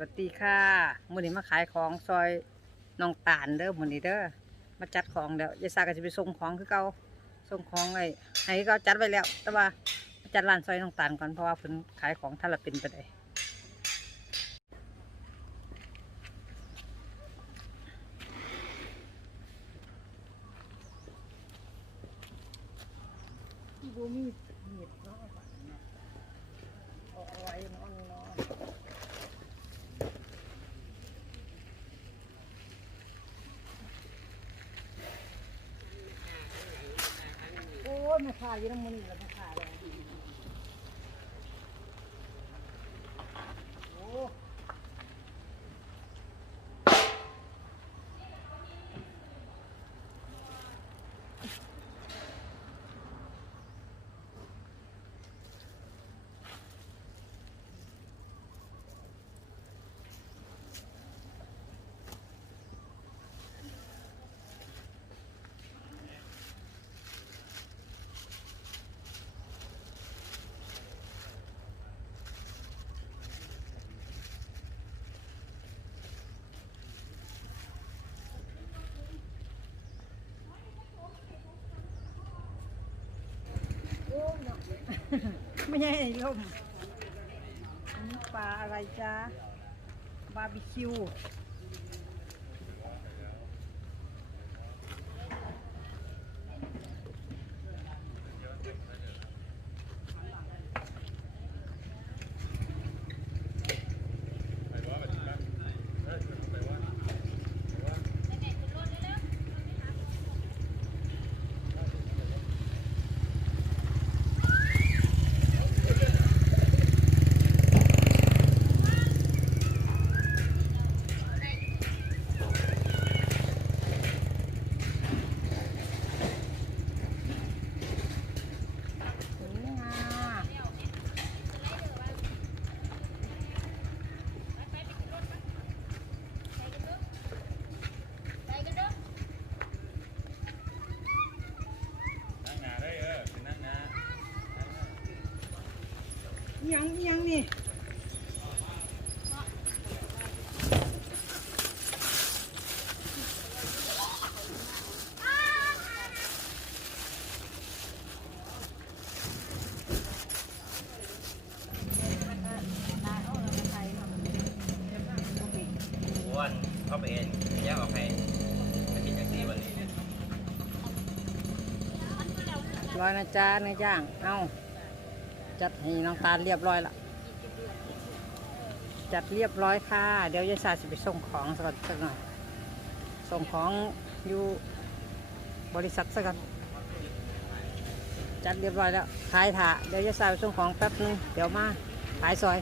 วัสดีค่ะมื้อนี้มาขายของซอยน้องตาลเด้อมื้อนี้เด้อมาจัดของเดี๋ยวยายซาก็จะไปส่งของคือเก่าส่งของไอ้ให้เขาจัดไว้แล้ว แต่ว่าจัดร้านซอยน้องตาลก่อนเพราะว่าเพิ่นขายของท่านละเป็นไปได้บ่มีมีดเนาะเอาไว้เนาะเนาะ โอ้ยไม่ขาอยู่น้ำมันนี่แล้วไม่ขาเลยโอ้โอ้ยเนาะ ไม่ใช่ลมปลาอะไรจ้าบาร์บีคิว นี่ไงอิห ยังยังนี่อ้วนเข้าไปเองแยกออกให้ไปกินแท็กซี่วันนี้ร้อยนะจ๊ะเนื้อย่าง เอา จัดให้น้องตาลเรียบร้อยละจัดเรียบร้อยค่ะ เดี๋ยวยายซาจะไปส่งของสักสักหน่อยส่งของอยู่บริษัทสักก่อนจัดเรียบร้อยแล้วขายถาเดี๋ยวยายซาไปส่งของแป๊บนึงเดี๋ยวมาขายซอย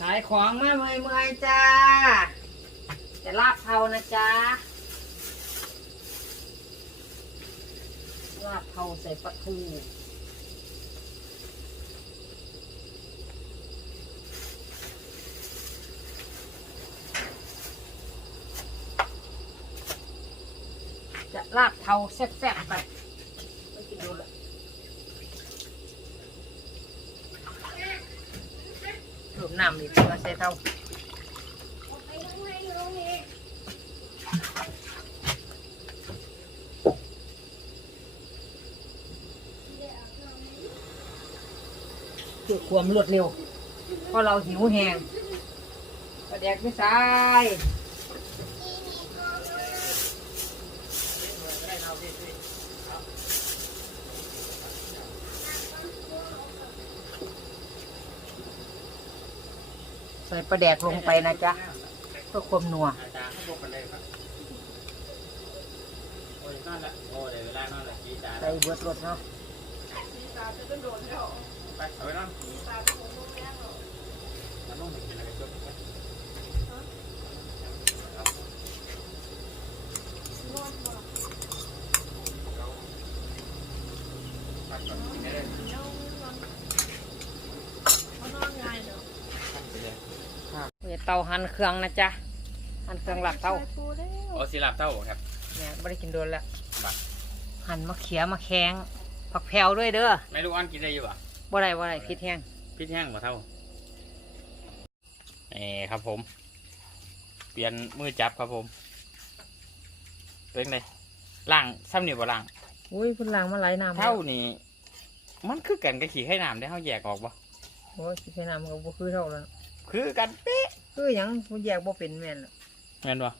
ขายของมาเมื่อยเมยๆจ้าจะลาบเทานะจ๊ะ ลาบเทาใส่ปลาทูจะลาบเทาแซ่บๆไปไม่กินดูละรูปน้ำนี่เพื่อใส่เทา ความรวดเร็วเพราะเราหิวแหงประเด็กไม่ใส่ใส่ปลาแดกลงไปนะจ๊ะเพื่อความนัวอาจารย์เขาบอกกันเลยครับโอ้ยนั่นแหละโอ้ยเวลานั่นแหละจีจานใส่เบิดรสเนาะ เอาไปนั่งแล้วน้องหนึ่งกินอะไรก็ไปพักก่อนกินได้เลยพักไปเลยเวเตาหั่นเครื่องนะจ๊ะหั่นเครื่องหลักเตาโอ้สิลาบเต้าครับเนี่ยไม่ได้กินโดนแล้วมาหั่นมะเขียมะแข้งผักแพรวด้วยเด้อไม่รู้อันกินได้อยู่อะ บ่ได้บ่ได้พิษแห้งพริกแห้งกว่าเท่านี่ครับผม เปลี่ยนมือจับครับผมเป็นไงล่างซ้ำนี่บ่ล่าง อุ้ยพุ่นล้างมาไหลน้ำเท่านี่มันคือกันกับขี่ให้น้ำได้เฮาแยกออกบ่โอ้ยสิใช้น้ำก็บ่คือเท่าแล้วคือกันเป๊ะคือหยังมันแยกบ่เป็นแม่นล่ะแม่นบ่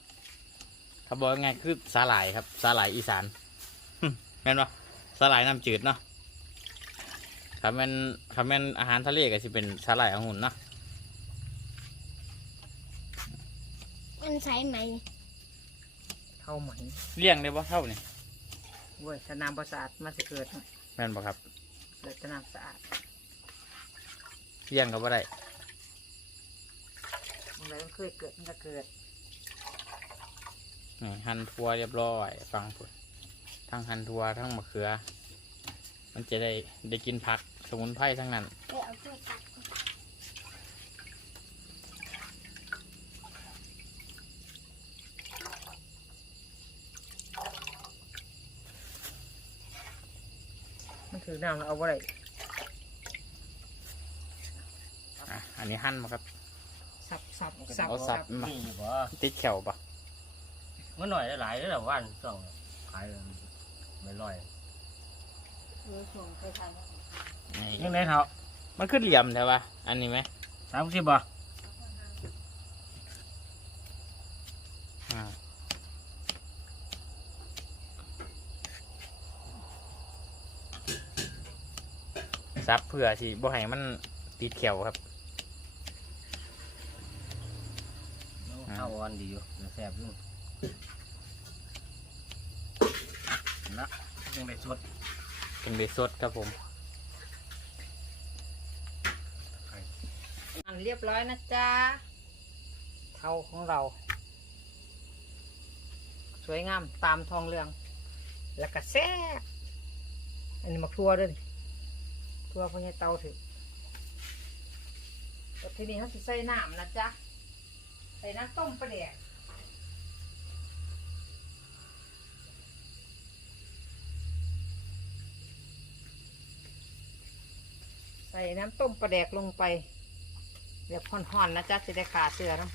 เขาบอกไงคือสาหร่ายครับ สาหร่ายอีสานหึแม่นบ่สาหร่ายน้ำจืดเนาะ ถ้าแม่นถ้าแม่นอาหารทะเลก็สิเป็นสาหร่ายองุ่นเนาะมันใช้ไหมเท่าไหมเลี้ยงได้บ่เท่านี่เว้ยถ้าน้ำบ่สะอาดมันสิเกิดแม่นบ่ครับเกิดแต่น้ำสะอาดเลี้ยงก็บ่ได้มันเลยมันเคยเกิดมันก็เกิดนี่หั่นทัวเรียบร้อย ฟังพุ่นทั้งหั่นทัวทั้งมะเขือ มันจะได้ได้กินผักส มุนไพรทั้งนั้นเดี๋ยวเอาเพื่อตัดมันถือน้ำแล้วเอาบ่ได้อะอันนี้หั่นมาครับสับสับสับเอาสับมานี่บ่ติดแขวปะมันหน่อยได้หลายได้หลายวันต้องขายไม่ร้อย เออช่วงเคยทำนี่ ยังไงเท่ามันขึ้นเหลี่ยมใช่ปะอันนี้ไหมสามสิบบ่อ่าซับเพื่อที่บ่ให้มันติดแขวครับข้าวอ่อนดีอยู่แซ่บอยู่นะยังได้สดเป็นเบสดครับผม อันเรียบร้อยนะจ๊ะเท่าของเรา สวยงามตามทองเรือง แล้วก็แซ่บอันนี้มักทั่วด้วยนี่ทั่วพญาเตาถึงทีนี้เขาสิใส่น้ำนะจ๊ะ ใส่น้ำต้มปลาแดกใส่น้ำต้มปลาแดกลงไป ดี๋ยวห่อนๆนะจ๊ะจะได้ขาเสือนะ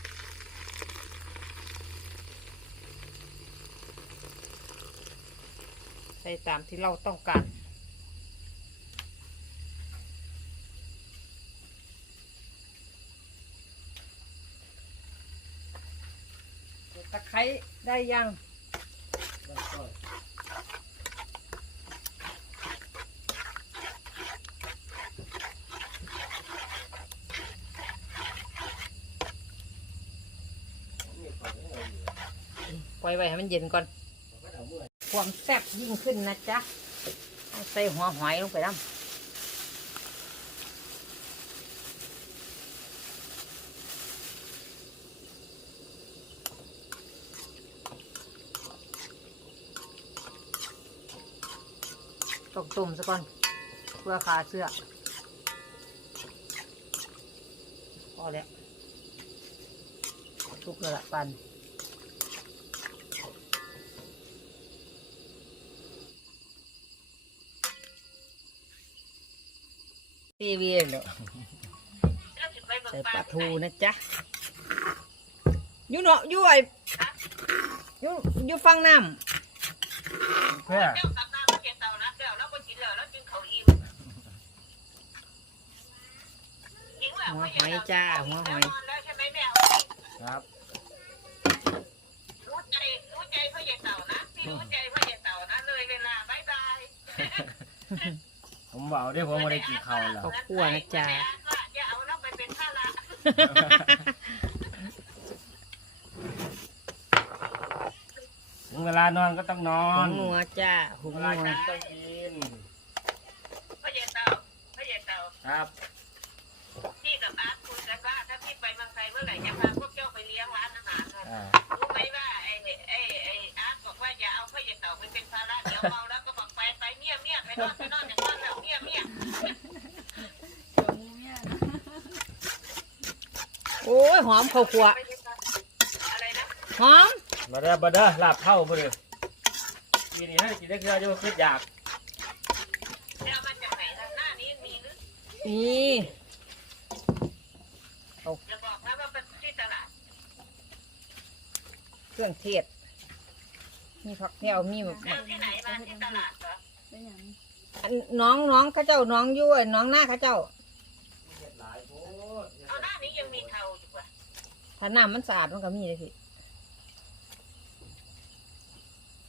ใส่ตามที่เราต้องการตะไคร้ได้ยัง อยไว้ให้มันเย็นก่อน ความแซ่บยิ่งขึ้นนะจ๊ะ ใส่หัวหอยลงไปน้ำต้องต้มซะก่อน เพื่อขาเสื้อพอแล้วทุกแล้วละปัน ทีวีเนาะใส่ปลาทูนะจ๊ะอยู่เนาะอยู่ไออยู่อยู่ฟังน้เพื่อำหัวหอยจ้าหัวหอยครับรู้ใจรู้ใจพ่อใหญ่เต่านะพี่รู้ใจพ่อใหญ่เต่านะเลยเวลาบายบาย ผมบอกได้ผมไม่ได้กินข้าวแล้วข้าวคั่วนะจ๊ะว่าจะเอาเราไปเป็นภาระถึงเวลานอนก็ต้องนอหุนงนัวจ้าหุงเวนัลาวกินต้องกินพ่อใหญ่เต่าพ่อใหญ่เต่าครับพี่กับอาร์ตคุยกันว่าถ้าพี่ไปเมืองไทยเมื่อไหร่จะพาพวกเจ้าไปเลี้ยงร้านอาหารนะอ่ารู้ไหมว่าไอ้ไอ้ไอ้อาร์ตบอกว่าอย่าเอาพ่อใหญ่เต่าไปเป็นภาระเดี๋ยวเมาแล้วก็บอกไปไปเมียเมียไปนอนไปนอนอย่างนอนแล้วเมียเมีย โอ้ยหอมข้าวคั่วอะไรนะหอมมาเด้อมาเด้อลาบเท่าบ่เด้อปีนี้ให้กินได้คือจะมาคิดอยากจะเอามาจากไหนล่ะหน้านี้มีหรือนี่อย่าบอกนะว่าเป็นตลาดเครื่องเทศมีผักแพรวมีแบบซื้อที่ไหนมาที่ตลาดเหรอ อันน้องน้องเข้าเจ้าน้องอยู่อันน้องหน้าเข้าเจ้าเอาหน้านี้ยังมีเทาอยู่ว่ะถ้าน้ำมันสะอาดมันก็มีเลยพี่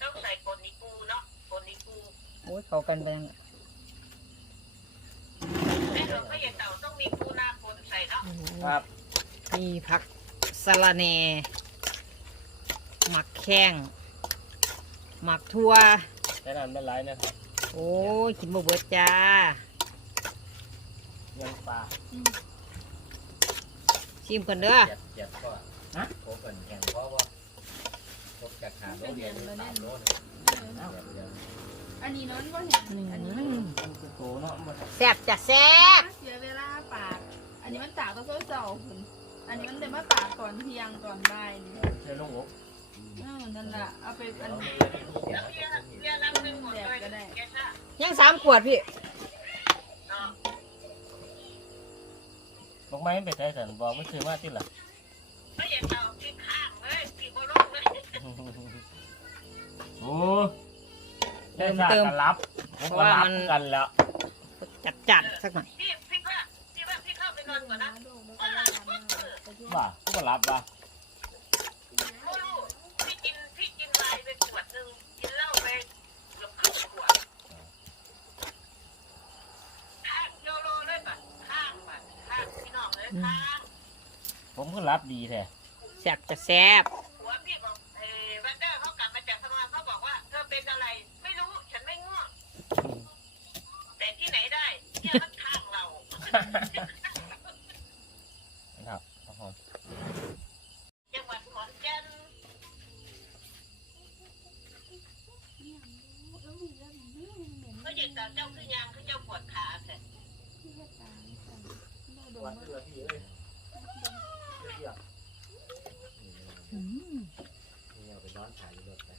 ต้องใส่ปนนิกูเนาะปนนิกูโอ้ยเข้ากันไปยังไงไอ้เราก็อย่าเต่าต้องมีปูนาปนใส่เนาะครับมีผักสะระแหน่หมักแข้งหมักทั่วแค่นั้นไม่ไรนะครับ โอ้ยกินบ่เบิดจ้าเงินปลาชิมกันเด้อเจ็บเจ็บก็ฮะโคกันแข่งเพราะว่าพบจากหาโลเรียนสามโลนึงอันนี้น้นก็เห็นอันนี้มันโตเนาะมันแซ่บจ้ะแซ่บเสียเวลาปาดอันนี้มันตากก็เศร้าๆคุณอันนี้มันเดี๋ยวมาปาดก่อนเที่ยงก่อนบ่ายนี่ใช้ลงอกเออนั่นแหละเอาไปอันแล้วเรียนเรีย นลำหนึ่งหมดเลยแกซ่ายังสามขวดพี่เนาะบอกไม่ไปใช้สันบอกไม่ซื้อมาที่หลังก็อย่าเต่าที่ข้างเลยที่บนโลกเลยโอ้ได้สากกันรับผมก็รับกันแล้วจัดจัดๆสักหน่อย พี่พี่ว่าพี่ว่าพี่เข้าไปนอนก่อนนะว่าผมก็รับว่า ไม่รู้พี่กินพี่กินไวน์ไปขวดหนึ่งกินเหล้าไปเกือบครึ่งขวดข้างโยโรเลยป่ะข้างป่ะข้างพี่น้องเลยข้าง ผมก็ รับดีแท้แซ่บจะแซ่บ หัวพี่บอกเออวันเดอร์เขากลับมาจากทำงานเขาบอกว่าเธอเป็นอะไร ไม่รู้ฉันไม่ง่วงแต่ที่ไหนได้เนี่ยมันข้างเรา ครับครับผม จังหวัดขอนแก่นเขาอยากจะเจ้าคือยางคือเจ้าปวดขาแต่ วันเดือนที่เอ้ย อืม นี่เอาไปนอนถ่ายรถไป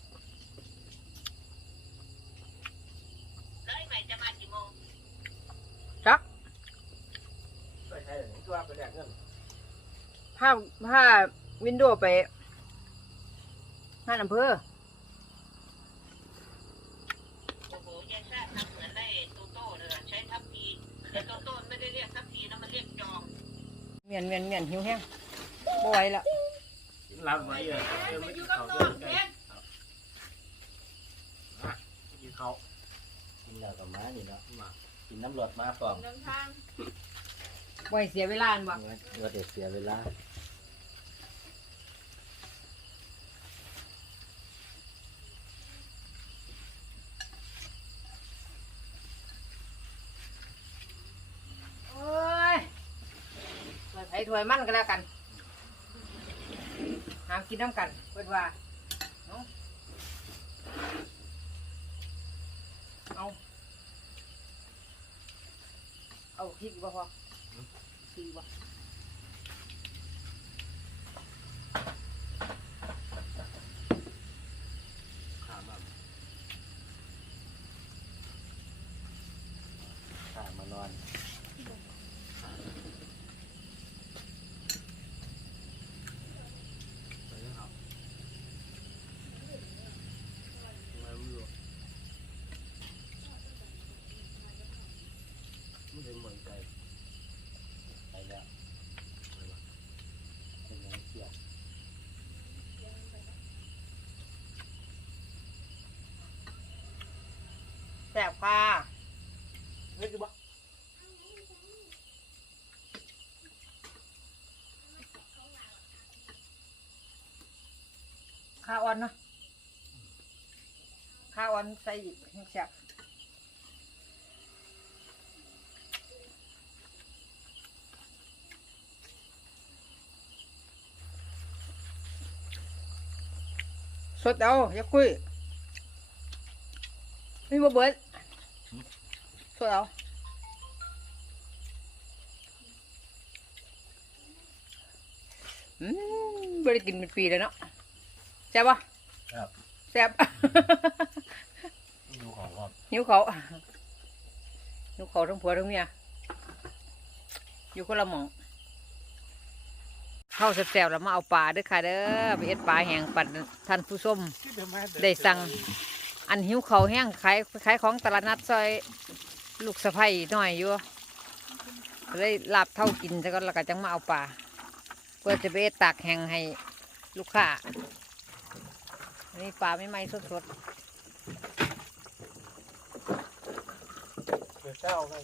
แล้วไอ้ใหม่จะมากี่โมง จัก ไปใช้อย่างนี้ก็ว่าไปแลกเงิน ผ้าผ้าวินโดว์ไปห้านอำเภอโอ้โหยายชาติทำเหมือนได้โตโต้เลยอะใช้ทัพพีแต่โตโต้ไม่ได้เรียกทัพพีนะมันเรียกจองเมียนเมียนเมียนหิวแห้งบ่ไหวละรับไว้เออเออไม่กินเขาด้วยกันกินเขากินแล้วกับม้านี่เนาะมากินน้ำรดมาปลอมน้ำทาง บ่ให้เสียเวลาอันบ่เดี๋ยวเด็กเสียเวลา ถวยไผถวยมันก็แล้วกันหามกินน้ำกันเปิดว่าเอาเอาเอาพริกบ่พอพริกบ่ ข้ามข้ามมานอน ไม่เป็นเหมือนใจ ไปแล้วเป็นยังเกี่ยว แซ่บค่ะเฮ้ยคือบ่ข้าวอ่อนเนาะข้าวอ่อนใส่อีกให้แซ่บสดเอาอย่าคุย ไม่บ่เบิดสดเอาอืมบ่ได้กินเป็นปีแล้วเนาะแซ่บปะครับแซ่บ ดูของก่อนหิวเขาหิวเขาทั้งผัวทั้งเมีย อยู่คนละหมองข้าวแซ่บๆแล้วมาเอาปลาเด้อค่ะเด้อไปเอ็ดปลาแห้งปั่นท่านผู้ชมได้สั่ง อันหิวเขาแห้งขายขายของตลาดนัดซอยลูกสะพ้ยหน่อยอยู่เลยลาบเท่ากินแล้วก็แล้วก็จังมาเอาปลาเพื่อจะไปตากแห้งให้ลูกค้านี่ปลาไม่ไหมสดๆเจ้า